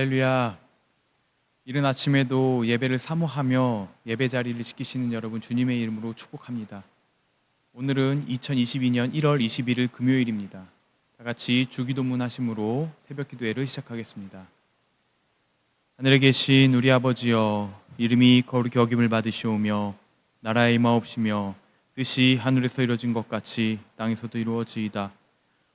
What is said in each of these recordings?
할렐루야. 이른 아침에도 예배를 사모하며 예배 자리를 지키시는 여러분 주님의 이름으로 축복합니다. 오늘은 2022년 1월 21일 금요일입니다. 다 같이 주기도문 하심으로 새벽 기도회를 시작하겠습니다. 하늘에 계신 우리 아버지여, 이름이 거룩히 여김을 받으시오며 나라의 임하옵시며 뜻이 하늘에서 이루어진 것 같이 땅에서도 이루어지이다.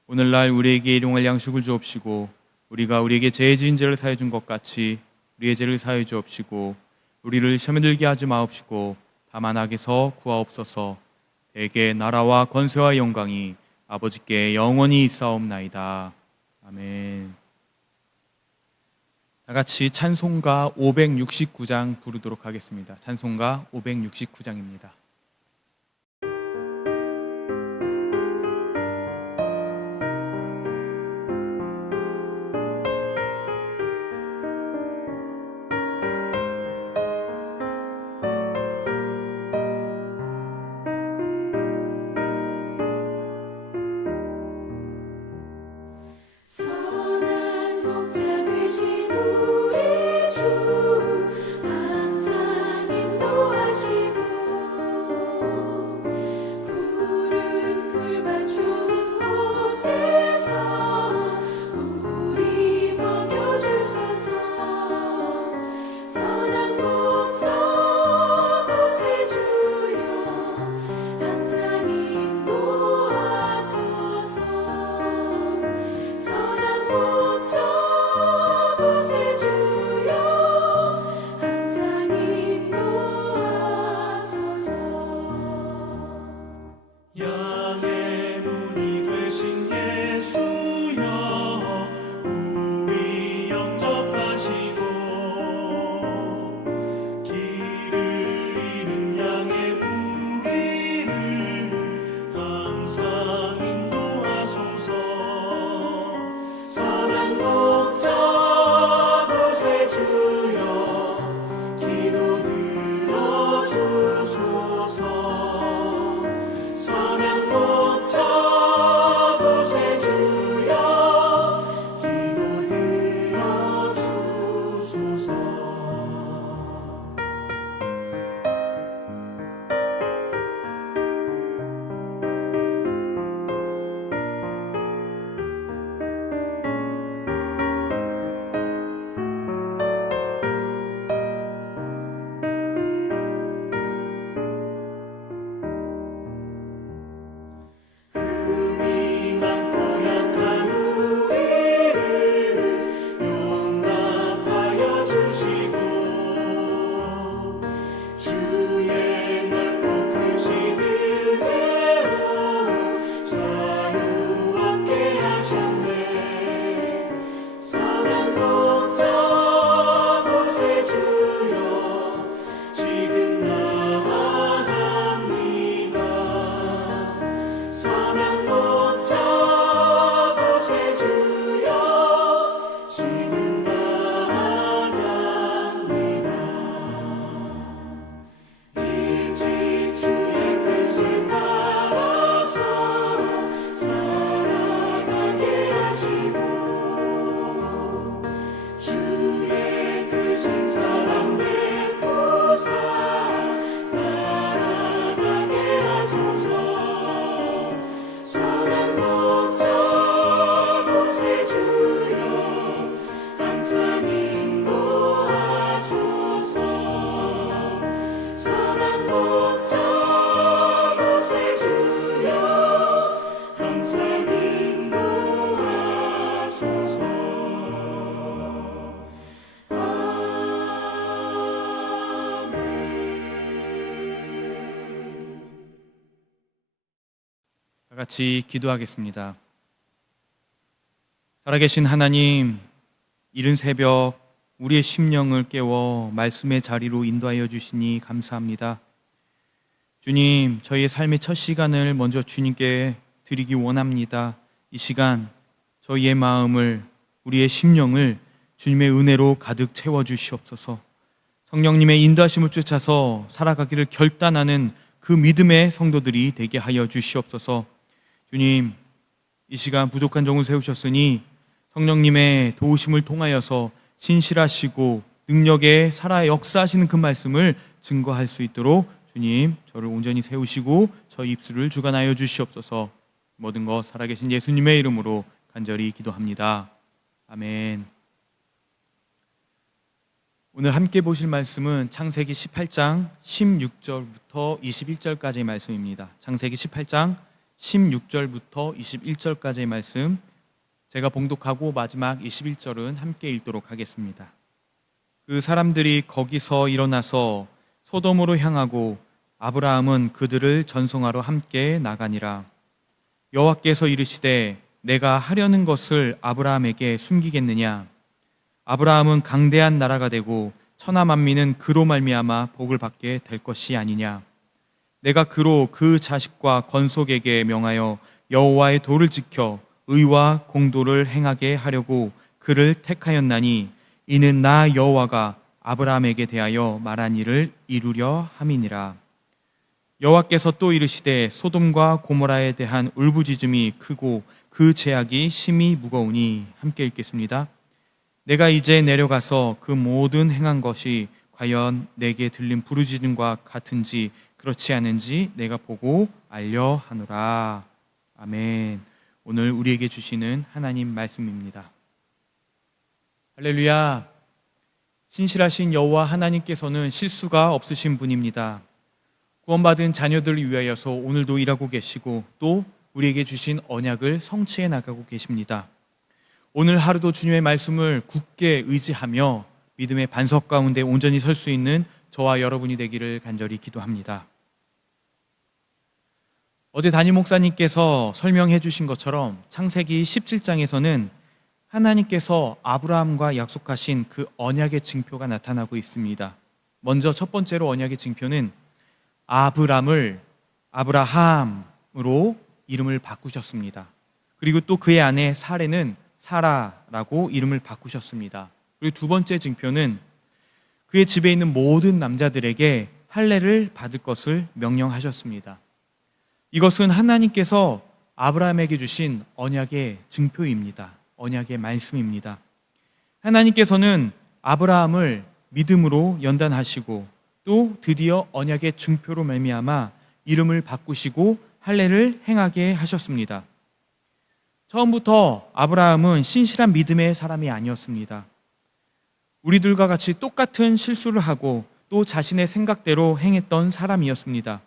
오늘날 우리에게 일용할 양식을 주옵시고 우리가 우리에게 죄 지은 죄를 사해 준 것 같이 우리의 죄를 사해 주옵시고 우리를 시험에 들게 하지 마옵시고 다만 악에서 구하옵소서. 대개 나라와 권세와 영광이 아버지께 영원히 있사옵나이다. 아멘. 다 같이 찬송가 569장 부르도록 하겠습니다. 찬송가 569장입니다. 선한 목자 되신 우리 주 항상 인도하시고 푸른 풀밭 좋은 곳에서 우리 먹여주소서. 선한 목자 곳에 주여 항상 인도하소서. 선한 목자 곳에 주여 항상 인도하소서. 양의 문이 되신 예수여 우리 영접하시고 길을 잃은 양의 무리를 항상 인도하소서. 선한 목자 곳에 주여 기도 들어주소서. 선한 목자 곳에 주여 기도 들어주소서. 흠이 많고 약한 우리를 용납하여 주시고 주의 넓고 크신 은혜로 자유 얻게 하셨네. 선한 목자 곳에 주여 지금 나아갑니다. 선한 목자 곳에 주여 지금 나아갑니다. 일찍 주의 뜻을 따라서 살아가게 하시고 주의 크신 사랑 베푸사 따라가게 하소서. 선한 목자 곳에 주여 항상 인도하소서. 선한 목자 곳에 주여 항상 인도하소서. 아멘. 다 같이 기도하겠습니다. 살아계신 하나님, 이른 새벽 우리의 심령을 깨워 말씀의 자리로 인도하여 주시니 감사합니다. 주님, 저희의 삶의 첫 시간을 먼저 주님께 드리기 원합니다. 이 시간 저희의 마음을, 우리의 심령을 주님의 은혜로 가득 채워주시옵소서. 성령님의 인도하심을 쫓아서 살아가기를 결단하는 그 믿음의 성도들이 되게 하여 주시옵소서. 주님, 이 시간 부족한 종을 세우셨으니 성령님의 도우심을 통하여서 진실하시고 능력에 살아 역사하시는 그 말씀을 증거할 수 있도록 주님 저를 온전히 세우시고 저희 입술을 주관하여 주시옵소서. 모든 것 살아계신 예수님의 이름으로 간절히 기도합니다. 아멘. 오늘 함께 보실 말씀은 창세기 18장 16절부터 21절까지의 말씀입니다. 창세기 18장 16절부터 21절까지의 말씀, 제가 봉독하고 마지막 21절은 함께 읽도록 하겠습니다. 그 사람들이 거기서 일어나서 소돔으로 향하고 아브라함은 그들을 전송하러 함께 나가니라. 여호와께서 이르시되 내가 하려는 것을 아브라함에게 숨기겠느냐? 아브라함은 강대한 나라가 되고 천하 만민은 그로 말미암아 복을 받게 될 것이 아니냐? 내가 그로 그 자식과 건속에게 명하여 여호와의 도를 지켜 의와 공도를 행하게 하려고 그를 택하였나니 이는 나 여호와가 아브라함에게 대하여 말한 일을 이루려 함이니라. 여호와께서 또 이르시되 소돔과 고모라에 대한 울부짖음이 크고 그 죄악이 심히 무거우니, 함께 읽겠습니다. 내가 이제 내려가서 그 모든 행한 것이 과연 내게 들린 부르짖음과 같은지 그렇지 않은지 내가 보고 알려 하노라. 아멘. 오늘 우리에게 주시는 하나님 말씀입니다. 할렐루야. 신실하신 여호와 하나님께서는 실수가 없으신 분입니다. 구원받은 자녀들을 위하여서 오늘도 일하고 계시고 또 우리에게 주신 언약을 성취해 나가고 계십니다. 오늘 하루도 주님의 말씀을 굳게 의지하며 믿음의 반석 가운데 온전히 설 수 있는 저와 여러분이 되기를 간절히 기도합니다. 어제 담임 목사님께서 설명해 주신 것처럼 창세기 17장에서는 하나님께서 아브라함과 약속하신 그 언약의 징표가 나타나고 있습니다. 먼저 첫 번째로 언약의 징표는 아브람을 아브라함으로 이름을 바꾸셨습니다. 그리고 또 그의 아내 사레는 사라라고 이름을 바꾸셨습니다. 그리고 두 번째 징표는 그의 집에 있는 모든 남자들에게 할례를 받을 것을 명령하셨습니다. 이것은 하나님께서 아브라함에게 주신 언약의 징표입니다. 언약의 말씀입니다. 하나님께서는 아브라함을 믿음으로 연단하시고 또 드디어 언약의 증표로 말미암아 이름을 바꾸시고 할례를 행하게 하셨습니다. 처음부터 아브라함은 신실한 믿음의 사람이 아니었습니다. 우리들과 같이 똑같은 실수를 하고 또 자신의 생각대로 행했던 사람이었습니다.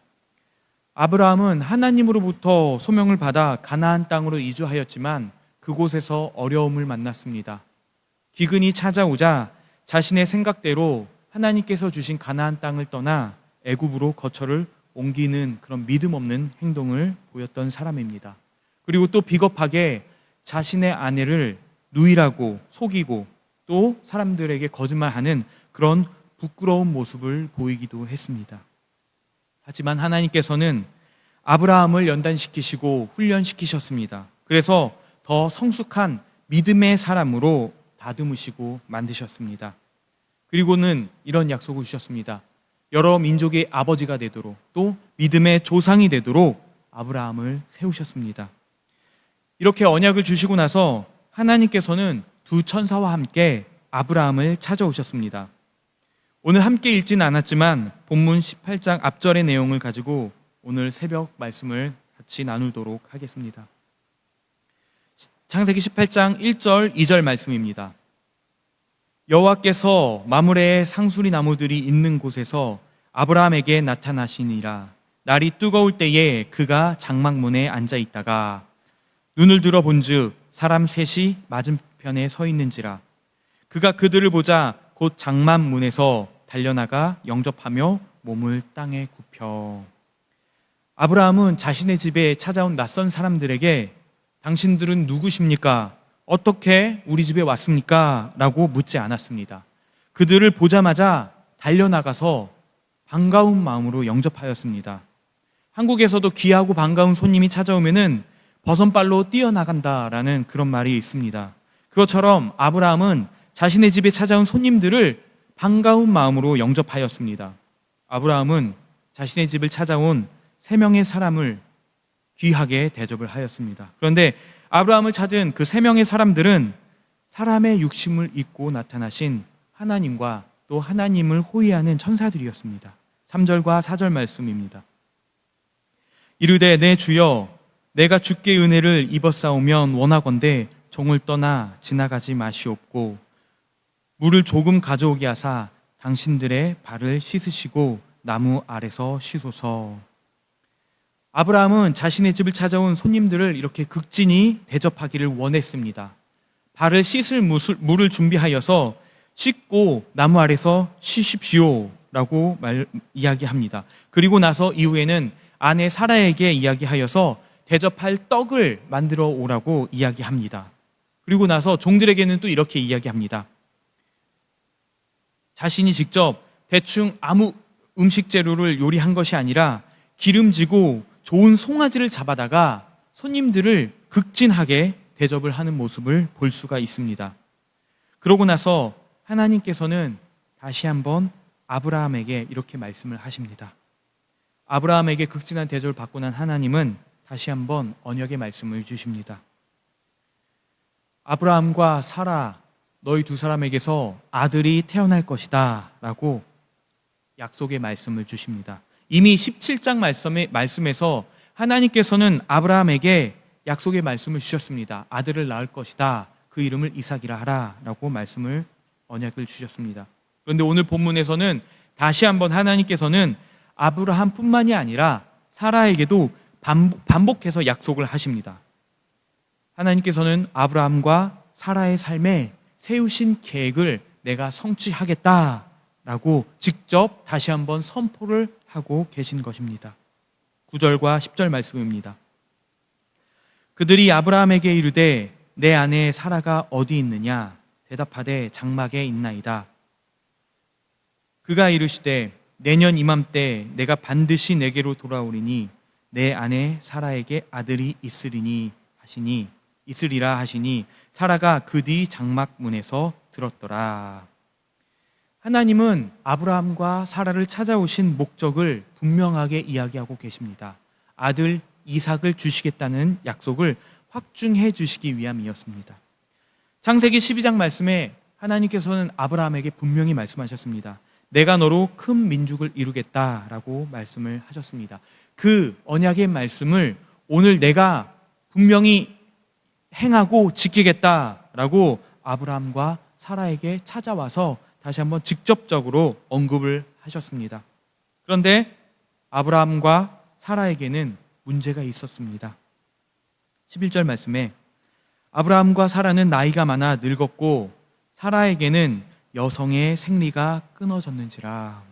아브라함은 하나님으로부터 소명을 받아 가나안 땅으로 이주하였지만 그곳에서 어려움을 만났습니다. 기근이 찾아오자 자신의 생각대로 하나님께서 주신 가나안 땅을 떠나 애굽으로 거처를 옮기는 그런 믿음 없는 행동을 보였던 사람입니다. 그리고 또 비겁하게 자신의 아내를 누이라고 속이고 또 사람들에게 거짓말하는 그런 부끄러운 모습을 보이기도 했습니다. 하지만 하나님께서는 아브라함을 연단시키시고 훈련시키셨습니다. 그래서 더 성숙한 믿음의 사람으로 다듬으시고 만드셨습니다. 그리고는 이런 약속을 주셨습니다. 여러 민족의 아버지가 되도록 또 믿음의 조상이 되도록 아브라함을 세우셨습니다. 이렇게 언약을 주시고 나서 하나님께서는 두 천사와 함께 아브라함을 찾아오셨습니다. 오늘 함께 읽지는 않았지만 본문 18장 앞절의 내용을 가지고 오늘 새벽 말씀을 같이 나누도록 하겠습니다. 창세기 18장 1절 2절 말씀입니다. 여호와께서 마므레의 상수리 나무들이 있는 곳에서 아브라함에게 나타나시니라. 날이 뜨거울 때에 그가 장막문에 앉아 있다가 눈을 들어 본즉 사람 셋이 맞은편에 서 있는지라. 그가 그들을 보자 곧 장막문에서 달려나가 영접하며 몸을 땅에 굽혀. 아브라함은 자신의 집에 찾아온 낯선 사람들에게 당신들은 누구십니까? 어떻게 우리 집에 왔습니까? 라고 묻지 않았습니다. 그들을 보자마자 달려나가서 반가운 마음으로 영접하였습니다. 한국에서도 귀하고 반가운 손님이 찾아오면은 버선발로 뛰어나간다라는 그런 말이 있습니다. 그것처럼 아브라함은 자신의 집에 찾아온 손님들을 반가운 마음으로 영접하였습니다. 아브라함은 자신의 집을 찾아온 3명의 사람을 귀하게 대접을 하였습니다. 그런데 아브라함을 찾은 그 3명의 사람들은 사람의 육심을 입고 나타나신 하나님과 또 하나님을 호위하는 천사들이었습니다. 3절과 4절 말씀입니다. 이르되 내 주여 내가 주께 은혜를 입었사오면 원하건대 종을 떠나 지나가지 마시옵고 물을 조금 가져오게 하사 당신들의 발을 씻으시고 나무 아래서 쉬소서. 아브라함은 자신의 집을 찾아온 손님들을 이렇게 극진히 대접하기를 원했습니다. 발을 씻을 물을 준비하여서 씻고 나무 아래서 쉬십시오 라고 이야기합니다. 그리고 나서 이후에는 아내 사라에게 이야기하여서 대접할 떡을 만들어 오라고 이야기합니다. 그리고 나서 종들에게는 또 이렇게 이야기합니다. 자신이 직접 대충 아무 음식 재료를 요리한 것이 아니라 기름지고 좋은 송아지를 잡아다가 손님들을 극진하게 대접을 하는 모습을 볼 수가 있습니다. 그러고 나서 하나님께서는 다시 한번 아브라함에게 이렇게 말씀을 하십니다. 아브라함에게 극진한 대접을 받고 난 하나님은 다시 한번 언약의 말씀을 주십니다. 아브라함과 사라 너희 두 사람에게서 아들이 태어날 것이다 라고 약속의 말씀을 주십니다. 이미 17장 말씀에서 하나님께서는 아브라함에게 약속의 말씀을 주셨습니다. 아들을 낳을 것이다. 그 이름을 이삭이라 하라 라고 언약을 주셨습니다. 그런데 오늘 본문에서는 다시 한번 하나님께서는 아브라함뿐만이 아니라 사라에게도 반복해서 약속을 하십니다. 하나님께서는 아브라함과 사라의 삶에 세우신 계획을 내가 성취하겠다라고 직접 다시 한번 선포를 하고 계신 것입니다. 9절과 10절 말씀입니다. 그들이 아브라함에게 이르되 내 아내 사라가 어디 있느냐 대답하되 장막에 있나이다. 그가 이르시되 내년 이맘때 내가 반드시 내게로 돌아오리니 내 아내 사라에게 아들이 있으리라 하시니 사라가 그 뒤 장막 문에서 들었더라. 하나님은 아브라함과 사라를 찾아오신 목적을 분명하게 이야기하고 계십니다. 아들 이삭을 주시겠다는 약속을 확증해 주시기 위함이었습니다. 창세기 12장 말씀에 하나님께서는 아브라함에게 분명히 말씀하셨습니다. 내가 너로 큰 민족을 이루겠다라고 말씀을 하셨습니다. 그 언약의 말씀을 오늘 내가 분명히 행하고 지키겠다라고 아브라함과 사라에게 찾아와서 다시 한번 직접적으로 언급을 하셨습니다. 그런데 아브라함과 사라에게는 문제가 있었습니다. 11절 말씀에 아브라함과 사라는 나이가 많아 늙었고 사라에게는 여성의 생리가 끊어졌는지라.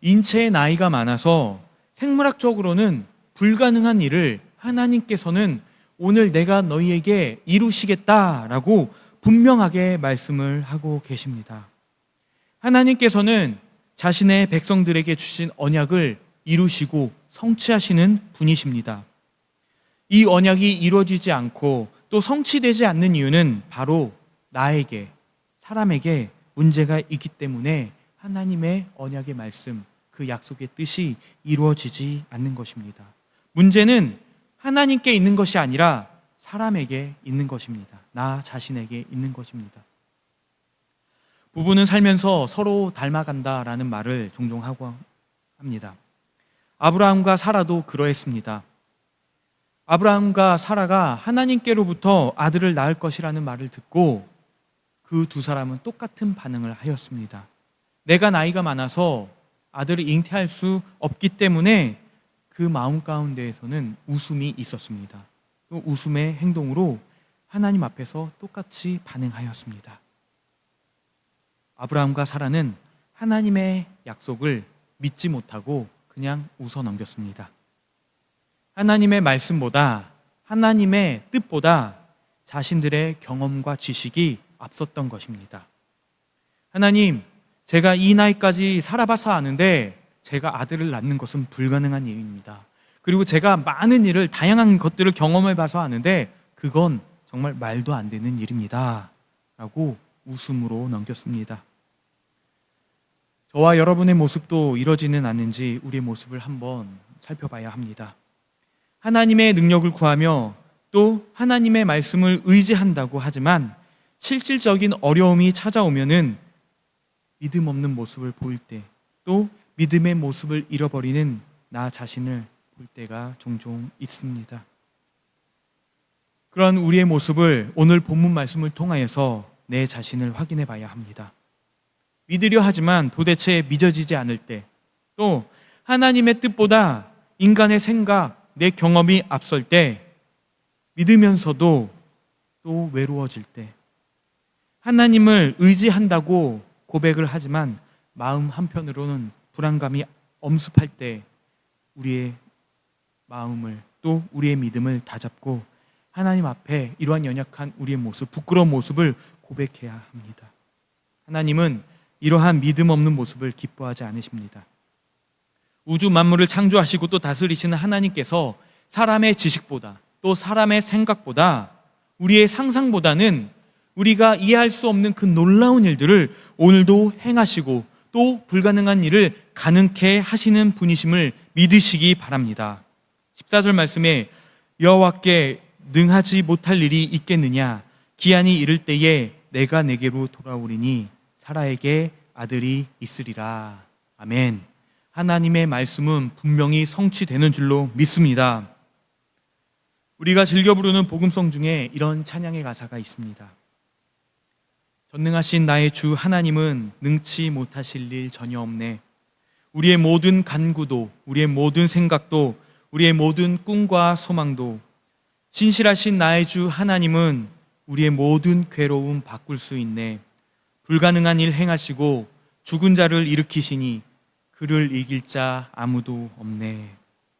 인체의 나이가 많아서 생물학적으로는 불가능한 일을 하나님께서는 오늘 내가 너희에게 이루시겠다라고 분명하게 말씀을 하고 계십니다. 하나님께서는 자신의 백성들에게 주신 언약을 이루시고 성취하시는 분이십니다. 이 언약이 이루어지지 않고 또 성취되지 않는 이유는 바로 나에게, 사람에게 문제가 있기 때문에 하나님의 언약의 말씀, 그 약속의 뜻이 이루어지지 않는 것입니다. 문제는 하나님께 있는 것이 아니라 사람에게 있는 것입니다. 나 자신에게 있는 것입니다. 부부는 살면서 서로 닮아간다라는 말을 종종 하고 합니다. 아브라함과 사라도 그러했습니다. 아브라함과 사라가 하나님께로부터 아들을 낳을 것이라는 말을 듣고 그 두 사람은 똑같은 반응을 하였습니다. 내가 나이가 많아서 아들을 잉태할 수 없기 때문에 그 마음 가운데에서는 웃음이 있었습니다. 그 웃음의 행동으로 하나님 앞에서 똑같이 반응하였습니다. 아브라함과 사라는 하나님의 약속을 믿지 못하고 그냥 웃어 넘겼습니다. 하나님의 말씀보다, 하나님의 뜻보다 자신들의 경험과 지식이 앞섰던 것입니다. 하나님, 제가 이 나이까지 살아봐서 아는데 제가 아들을 낳는 것은 불가능한 일입니다. 그리고 제가 많은 일을, 다양한 것들을 경험해봐서 아는데 그건 정말 말도 안 되는 일입니다. 라고 웃음으로 넘겼습니다. 저와 여러분의 모습도 이러지는 않는지 우리의 모습을 한번 살펴봐야 합니다. 하나님의 능력을 구하며 또 하나님의 말씀을 의지한다고 하지만 실질적인 어려움이 찾아오면은 믿음 없는 모습을 보일 때, 또 믿음의 모습을 잃어버리는 나 자신을 볼 때가 종종 있습니다. 그런 우리의 모습을 오늘 본문 말씀을 통하여서 내 자신을 확인해 봐야 합니다. 믿으려 하지만 도대체 믿어지지 않을 때, 또 하나님의 뜻보다 인간의 생각, 내 경험이 앞설 때, 믿으면서도 또 외로워질 때, 하나님을 의지한다고 고백을 하지만 마음 한편으로는 불안감이 엄습할 때 우리의 마음을, 또 우리의 믿음을 다잡고 하나님 앞에 이러한 연약한 우리의 모습, 부끄러운 모습을 고백해야 합니다. 하나님은 이러한 믿음 없는 모습을 기뻐하지 않으십니다. 우주 만물을 창조하시고 또 다스리시는 하나님께서 사람의 지식보다, 또 사람의 생각보다, 우리의 상상보다는 우리가 이해할 수 없는 그 놀라운 일들을 오늘도 행하시고 또 불가능한 일을 가능케 하시는 분이심을 믿으시기 바랍니다. 14절 말씀에 여호와께 능하지 못할 일이 있겠느냐, 기한이 이를 때에 내가 내게로 돌아오리니 사라에게 아들이 있으리라. 아멘. 하나님의 말씀은 분명히 성취되는 줄로 믿습니다. 우리가 즐겨 부르는 복음성 중에 이런 찬양의 가사가 있습니다. 전능하신 나의 주 하나님은 능치 못하실 일 전혀 없네. 우리의 모든 간구도, 우리의 모든 생각도, 우리의 모든 꿈과 소망도, 신실하신 나의 주 하나님은 우리의 모든 괴로움 바꿀 수 있네. 불가능한 일 행하시고 죽은 자를 일으키시니 그를 이길 자 아무도 없네.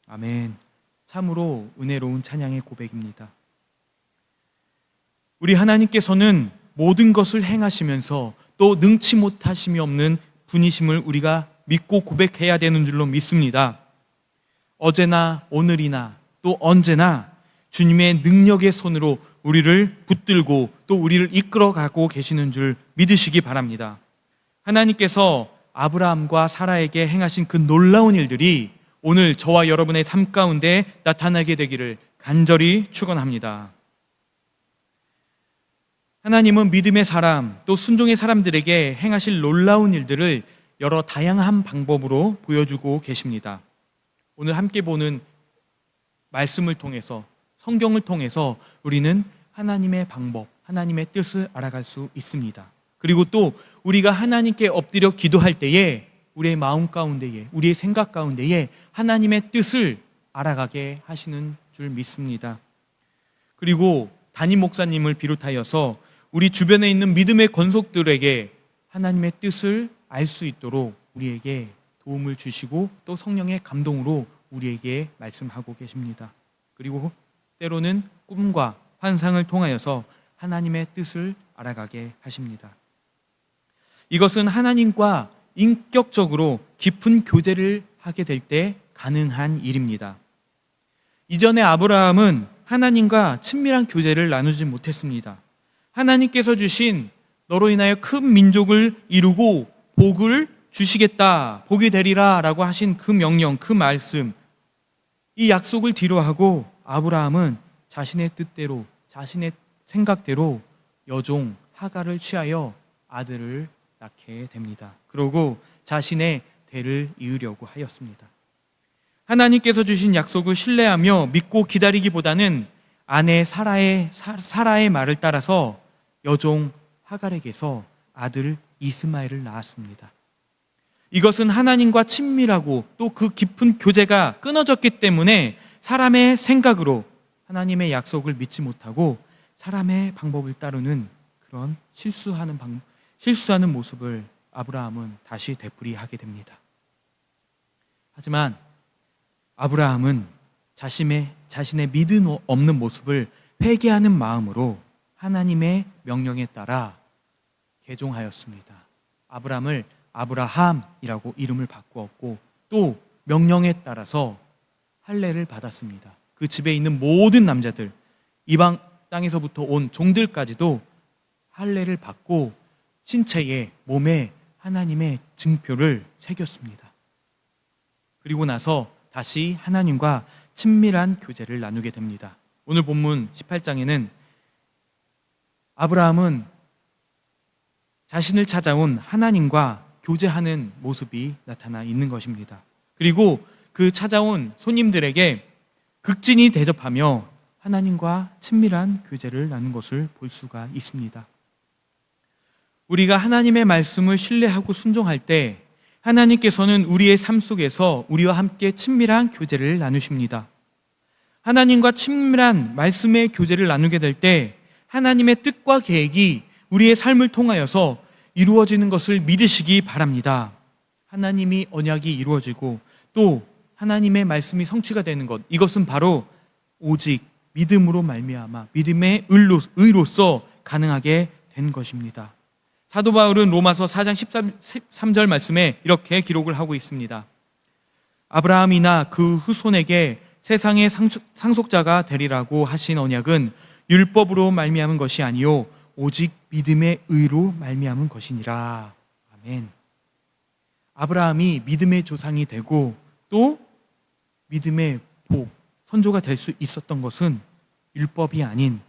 아멘. 참으로 은혜로운 찬양의 고백입니다. 우리 하나님께서는 모든 것을 행하시면서 또 능치 못하심이 없는 분이심을 우리가 믿고 고백해야 되는 줄로 믿습니다. 어제나 오늘이나 또 언제나 주님의 능력의 손으로 우리를 붙들고 또 우리를 이끌어가고 계시는 줄 믿으시기 바랍니다. 하나님께서 아브라함과 사라에게 행하신 그 놀라운 일들이 오늘 저와 여러분의 삶 가운데 나타나게 되기를 간절히 축원합니다. 하나님은 믿음의 사람, 또 순종의 사람들에게 행하실 놀라운 일들을 여러 다양한 방법으로 보여주고 계십니다. 오늘 함께 보는 말씀을 통해서, 성경을 통해서 우리는 하나님의 방법, 하나님의 뜻을 알아갈 수 있습니다. 그리고 또 우리가 하나님께 엎드려 기도할 때에 우리의 마음 가운데에, 우리의 생각 가운데에 하나님의 뜻을 알아가게 하시는 줄 믿습니다. 그리고 담임 목사님을 비롯하여서 우리 주변에 있는 믿음의 권속들에게 하나님의 뜻을 알 수 있도록 우리에게 도움을 주시고 또 성령의 감동으로 우리에게 말씀하고 계십니다. 그리고 때로는 꿈과 환상을 통하여서 하나님의 뜻을 알아가게 하십니다. 이것은 하나님과 인격적으로 깊은 교제를 하게 될 때 가능한 일입니다. 이전에 아브라함은 하나님과 친밀한 교제를 나누지 못했습니다. 하나님께서 주신 너로 인하여 큰 민족을 이루고 복을 주시겠다, 복이 되리라 라고 하신 그 명령, 그 말씀, 이 약속을 뒤로하고 아브라함은 자신의 뜻대로, 자신의 생각대로 여종 하갈을 취하여 아들을 낳게 됩니다. 그러고 자신의 대를 이으려고 하였습니다. 하나님께서 주신 약속을 신뢰하며 믿고 기다리기보다는 아내 사라의 말을 따라서 여종 하갈에게서 아들 이스마엘을 낳았습니다. 이것은 하나님과 친밀하고 또 그 깊은 교제가 끊어졌기 때문에 사람의 생각으로 하나님의 약속을 믿지 못하고 사람의 방법을 따르는 그런 실수하는 모습을 아브라함은 다시 되풀이하게 됩니다. 하지만 아브라함은 자신의 믿음 없는 모습을 회개하는 마음으로 하나님의 명령에 따라 개종하였습니다. 아브라함을 아브라함이라고 이름을 바꾸었고 또 명령에 따라서 할례를 받았습니다. 그 집에 있는 모든 남자들, 이방 땅에서부터 온 종들까지도 할례를 받고 신체에, 몸에 하나님의 증표를 새겼습니다. 그리고 나서 다시 하나님과 친밀한 교제를 나누게 됩니다. 오늘 본문 18장에는 아브라함은 자신을 찾아온 하나님과 교제하는 모습이 나타나 있는 것입니다. 그리고 그 찾아온 손님들에게 극진히 대접하며 하나님과 친밀한 교제를 나눈 것을 볼 수가 있습니다. 우리가 하나님의 말씀을 신뢰하고 순종할 때 하나님께서는 우리의 삶 속에서 우리와 함께 친밀한 교제를 나누십니다. 하나님과 친밀한 말씀의 교제를 나누게 될 때 하나님의 뜻과 계획이 우리의 삶을 통하여서 이루어지는 것을 믿으시기 바랍니다. 하나님이 언약이 이루어지고 또 하나님의 말씀이 성취가 되는 것, 이것은 바로 오직 믿음으로 말미암아 믿음의 의로서 가능하게 된 것입니다. 사도 바울은 로마서 4장 13절 말씀에 이렇게 기록을 하고 있습니다. 아브라함이나 그 후손에게 세상의 상속자가 되리라고 하신 언약은 율법으로 말미암은 것이 아니요 오직 믿음의 의로 말미암은 것이니라. 아멘. 아브라함이 믿음의 조상이 되고 또 믿음의 복, 선조가 될 수 있었던 것은 율법이 아닌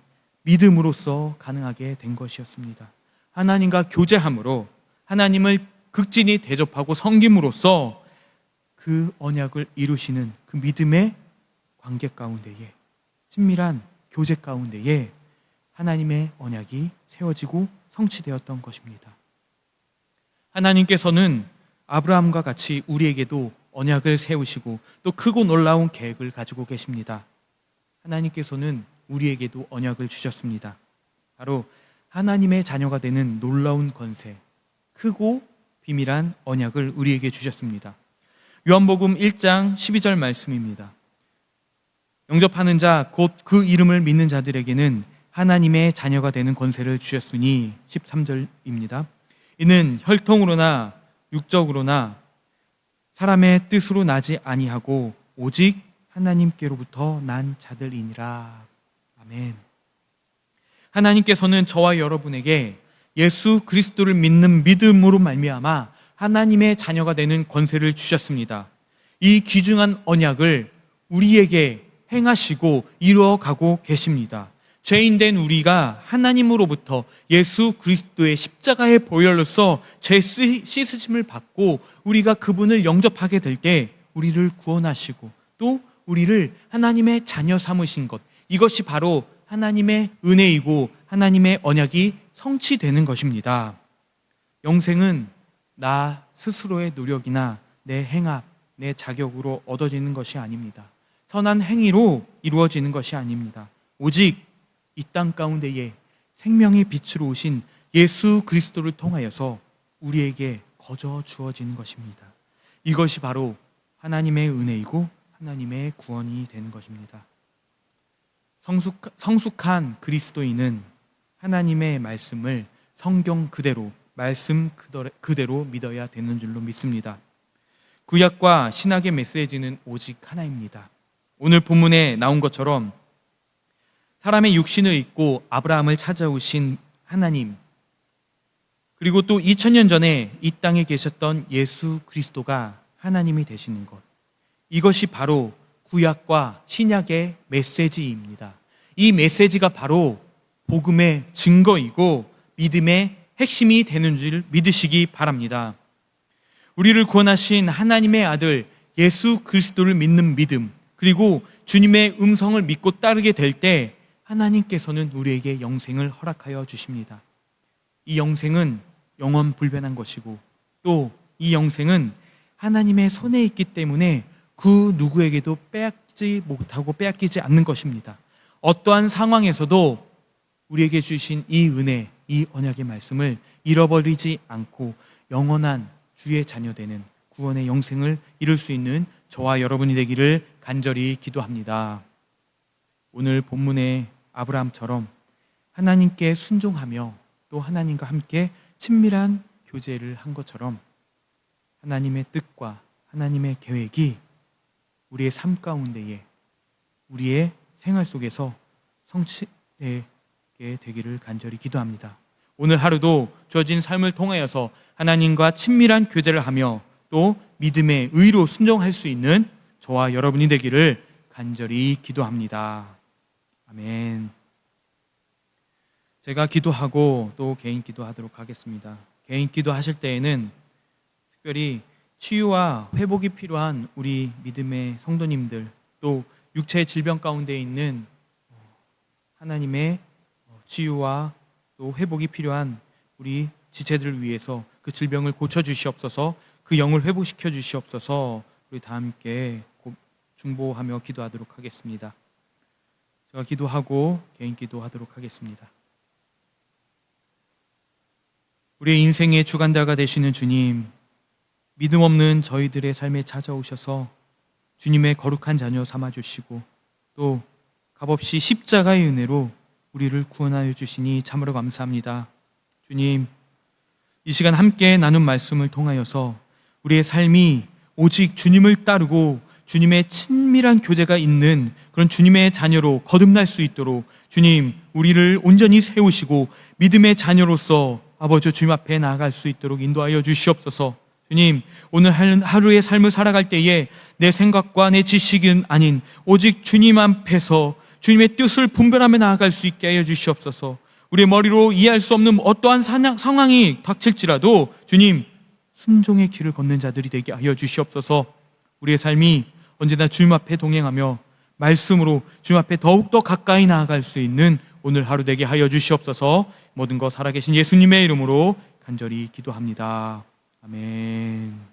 믿음으로써 가능하게 된 것이었습니다. 하나님과 교제함으로 하나님을 극진히 대접하고 섬김으로써 그 언약을 이루시는 그 믿음의 관계 가운데에, 친밀한 교제 가운데에 하나님의 언약이 세워지고 성취되었던 것입니다. 하나님께서는 아브라함과 같이 우리에게도 언약을 세우시고 또 크고 놀라운 계획을 가지고 계십니다. 하나님께서는 우리에게도 언약을 주셨습니다. 바로 하나님의 자녀가 되는 놀라운 권세, 크고 비밀한 언약을 우리에게 주셨습니다. 요한복음 1장 12절 말씀입니다. 영접하는 자 곧 그 이름을 믿는 자들에게는 하나님의 자녀가 되는 권세를 주셨으니 13절입니다. 이는 혈통으로나 육적으로나 사람의 뜻으로 나지 아니하고 오직 하나님께로부터 난 자들이니라. 아멘. 하나님께서는 저와 여러분에게 예수 그리스도를 믿는 믿음으로 말미암아 하나님의 자녀가 되는 권세를 주셨습니다. 이 귀중한 언약을 우리에게 행하시고 이루어가고 계십니다. 죄인된 우리가 하나님으로부터 예수 그리스도의 십자가의 보혈로서 죄 씻으심을 받고 우리가 그분을 영접하게 될 때 우리를 구원하시고 또 우리를 하나님의 자녀 삼으신 것, 이것이 바로 하나님의 은혜이고 하나님의 언약이 성취되는 것입니다. 영생은 나 스스로의 노력이나 내 행합, 내 자격으로 얻어지는 것이 아닙니다. 선한 행위로 이루어지는 것이 아닙니다. 오직 이 땅 가운데에 생명의 빛으로 오신 예수 그리스도를 통하여서 우리에게 거저 주어지는 것입니다. 이것이 바로 하나님의 은혜이고 하나님의 구원이 되는 것입니다. 성숙한 그리스도인은 하나님의 말씀을 성경 그대로, 말씀 그대로 믿어야 되는 줄로 믿습니다. 구약과 신약의 메시지는 오직 하나입니다. 오늘 본문에 나온 것처럼 사람의 육신을 입고 아브라함을 찾아오신 하나님, 그리고 또 2000년 전에 이 땅에 계셨던 예수 그리스도가 하나님이 되시는 것, 이것이 바로 구약과 신약의 메시지입니다. 이 메시지가 바로 복음의 증거이고 믿음의 핵심이 되는 줄 믿으시기 바랍니다. 우리를 구원하신 하나님의 아들 예수 그리스도를 믿는 믿음, 그리고 주님의 음성을 믿고 따르게 될 때 하나님께서는 우리에게 영생을 허락하여 주십니다. 이 영생은 영원 불변한 것이고 또 이 영생은 하나님의 손에 있기 때문에 그 누구에게도 빼앗지 못하고 빼앗기지 않는 것입니다. 어떠한 상황에서도 우리에게 주신 이 은혜, 이 언약의 말씀을 잃어버리지 않고 영원한 주의 자녀되는 구원의 영생을 이룰 수 있는 저와 여러분이 되기를 간절히 기도합니다. 오늘 본문의 아브라함처럼 하나님께 순종하며 또 하나님과 함께 친밀한 교제를 한 것처럼 하나님의 뜻과 하나님의 계획이 우리의 삶 가운데에, 우리의 생활 속에서 성취되게 되기를 간절히 기도합니다. 오늘 하루도 주어진 삶을 통하여서 하나님과 친밀한 교제를 하며 또 믿음의 의로 순종할 수 있는 저와 여러분이 되기를 간절히 기도합니다. 아멘. 제가 기도하고 또 개인 기도하도록 하겠습니다. 개인 기도하실 때에는 특별히 치유와 회복이 필요한 우리 믿음의 성도님들, 또 육체의 질병 가운데 있는 하나님의 치유와 또 회복이 필요한 우리 지체들을 위해서 그 질병을 고쳐주시옵소서, 그 영을 회복시켜 주시옵소서. 우리 다 함께 중보하며 기도하도록 하겠습니다. 제가 기도하고 개인 기도하도록 하겠습니다. 우리의 인생의 주관자가 되시는 주님, 믿음 없는 저희들의 삶에 찾아오셔서 주님의 거룩한 자녀 삼아주시고 또 값없이 십자가의 은혜로 우리를 구원하여 주시니 참으로 감사합니다. 주님, 이 시간 함께 나눈 말씀을 통하여서 우리의 삶이 오직 주님을 따르고 주님의 친밀한 교제가 있는 그런 주님의 자녀로 거듭날 수 있도록 주님, 우리를 온전히 세우시고 믿음의 자녀로서 아버지 주님 앞에 나아갈 수 있도록 인도하여 주시옵소서. 주님, 오늘 하루의 삶을 살아갈 때에 내 생각과 내 지식은 아닌 오직 주님 앞에서 주님의 뜻을 분별하며 나아갈 수 있게 하여 주시옵소서. 우리의 머리로 이해할 수 없는 어떠한 상황이 닥칠지라도 주님, 순종의 길을 걷는 자들이 되게 하여 주시옵소서. 우리의 삶이 언제나 주님 앞에 동행하며 말씀으로 주님 앞에 더욱더 가까이 나아갈 수 있는 오늘 하루 되게 하여 주시옵소서. 모든 것 살아계신 예수님의 이름으로 간절히 기도합니다. 아멘.